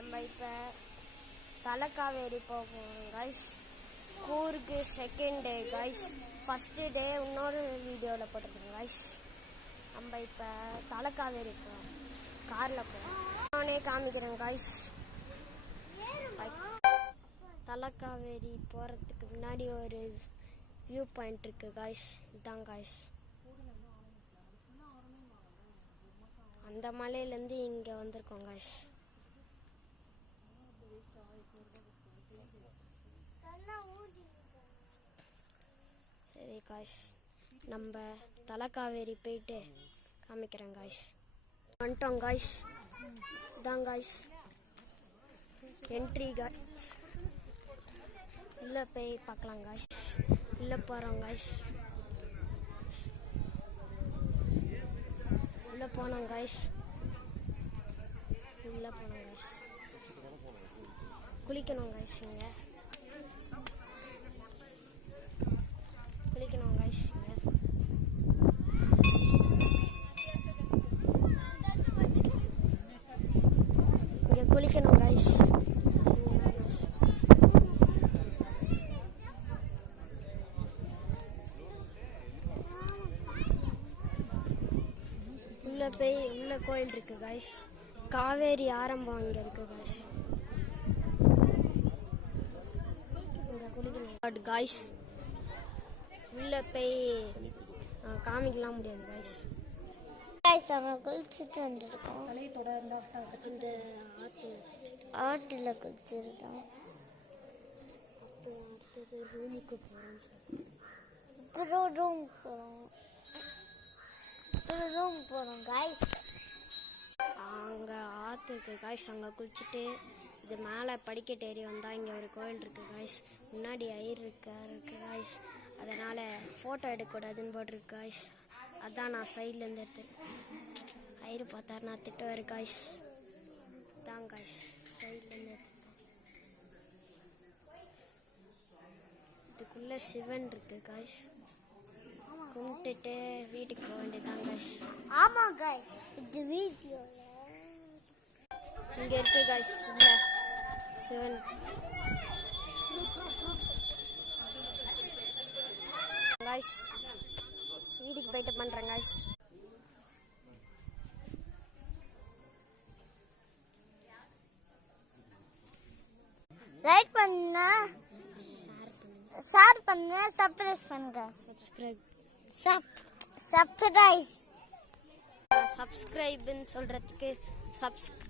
நம்ம இப்போ தலைக்காவேரி போகிறோம் guys. Coorg second day guys. First day இன்னொரு வீடியோவில் போட்டிருக்கோம் கைஸ். நம்ம இப்போ தலைக்காவேரி போகிறோம், காரில் போகிறோம். நானே காமிக்கிறேன் கைஸ். தலைக்காவேரி போகிறதுக்கு முன்னாடி ஒரு வியூ பாயிண்ட் இருக்குது கைஸ். இதுதான் கைஸ். அந்த மலையிலேருந்து இங்கே வந்திருக்கோம் கைஸ். சரி கைஸ், நம்ம தலைக்காவேரி போயிட்டு காமிக்கிறேன் கைஸ். வந்துட்டோம் கைஸ். இதான் கைஸ் என்ட்ரி கைஸ். உள்ளே போய் பார்க்கலாம் கைஸ். உள்ளே போகிறோம் கைஸ். உள்ளே போனோம் கைஸ். உள்ளே போனோம் கைஸ். குளிக்கணும் கைஸ். இங்கே குளிக்கணும் கைஸ். இங்கே குளிக்கணும் கைஸ். உள்ள கோயில் இருக்கு கைஸ். காவேரி ஆரம்பம் இங்க இருக்கு கைஸ். இங்க குளிக்கணும் கைஸ். உள்ள போய் காமிக்கலாம் முடியாது கைஸ். அவங்க குளிச்சுட்டு வந்துருக்கோம். இந்த ஆற்றுல குளிச்சிருக்கோம். ரூமுக்கு போகிறோம். அப்புறம் ரூம் போகிறோம் கைஸ். அங்கே ஆற்றுக்கு கைஸ். அங்கே குளிச்சுட்டு இது மேலே படிக்கட்டு ஏறி வந்தால் இங்கே ஒரு கோயில் இருக்குது கைஸ். முன்னாடி ஐயர் இருக்கு கைஸ். அதனால் ஃபோட்டோ எடுக்கக்கூடாதுன்னு போட்டிருக்கு கைஸ். அதான் நான் சைட்லேருந்து எடுத்தேன். ஐயர் பார்த்தாரு நான் திட்டுவார் கைஸ். தான் கைஸ் சைட்லேருந்து எடுத்தேன். இதுக்குள்ளே சிவன் இருக்குது கைஸ். கும்பிட்டுட்டு வீட்டுக்கு போக வேண்டியதான் கைஸ். ஆமாம் கைஸ், இது வீடியோ இங்கே இருக்கு கைஸ். உள்ள சிவன். கைஸ் வீட்டுக்கு போயிட்டு பண்ணுறேன் கைஸ். லைக் பண்ணுங்க, ஷேர் பண்ணுங்க, சப்ஸ்கிரைப் பண்ணுங்க. சப்ஸ்கிரைப்னு சொல்கிறதுக்கு சப்ஸ்கிரைப்